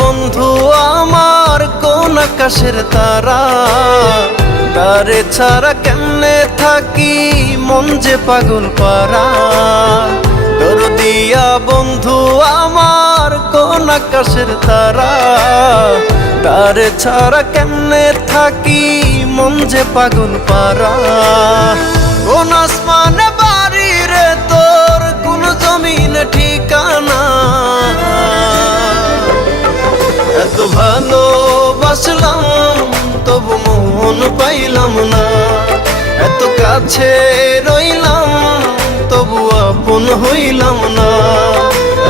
বন্ধু আমার কোন আকাশের তারা, তারে ছাড়া কেমনে থাকি মন যে পাগল পারা। দরদিয়া বন্ধু আমার কোন আকাশের তারা, তারে ছাড়া কেমনে থাকি মন যে পাগল পারা। কোন আসমানে বাড়ি রে তোর, কোন জমিনে ঠিকানা, এত ভালোবাসলাম তবু মন পাইলাম না। এত কাছে রইলাম তবু আপন হইলাম না।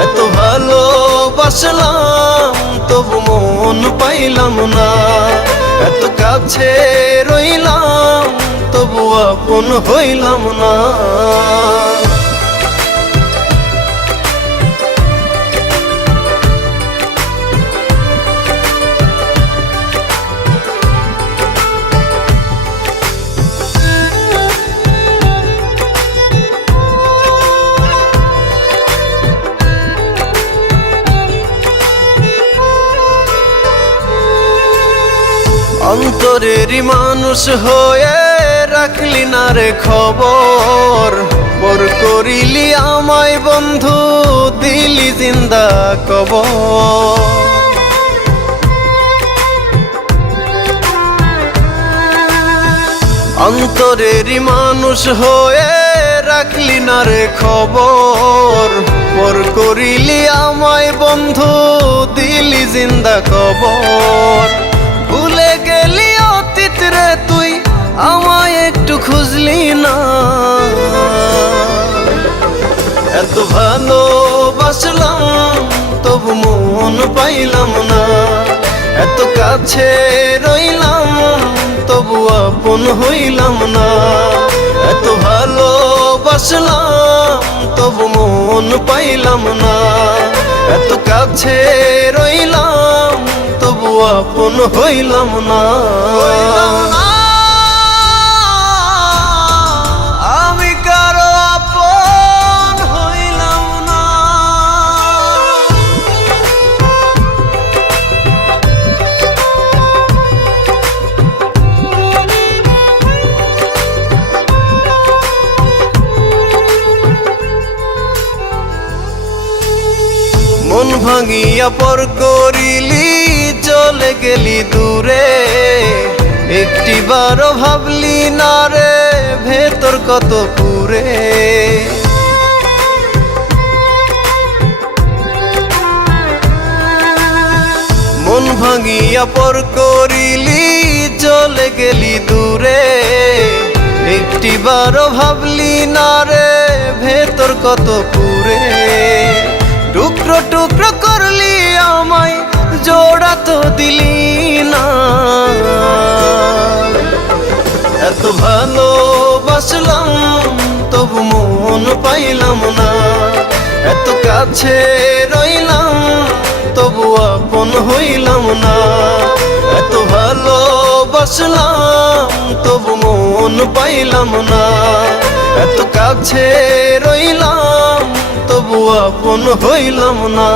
এত ভালোবাসলাম তবু মন পাইলাম না। এত কাছে রইলাম তবু আপন হইলাম না। অন্তরেরই মানুষ হয়ে রাখলি না রে খবর, পর করিলি আমায় বন্ধু দিলি জিন্দা কবর। অন্তরেরই মানুষ হয়ে রাখলি না রে খবর, পর করিলি আমায় বন্ধু দিলি জিন্দা কবর। ভুলে গেলি অতীত রে তুই আমায় একটু খুঁজলি না। এত ভালোবাসলাম তবু মন পাইলাম না। এত কাছে রইলাম তবু আপন হইলাম না। এত ভালোবাসলাম তবু মন পাইলাম না। এত কাছে রইলাম তবু আপন হইলাম না। আমি কারো আপন হইলাম না। মন ভাঙিয়া পর করিলি চলে গেলি দূরে, একটিবারও ভাবলি না রে ভেতর কত পুরে। মন ভাঙিয়া পর করিলি চলে গেলি দূরে, একটিবারও ভাবলি না রে ভেতর কত পুরে। টুকরো টুকরো করলি আমায় জোড়া তো দিলি না। এত ভালোবাসলাম তবু মন পাইলাম না। এত কাছে রইলাম তবু আপন হইলাম না। এত ভালোবাসলাম তবু মন পাইলাম না। এত কাছে রইলাম তবু আপন হইলাম না।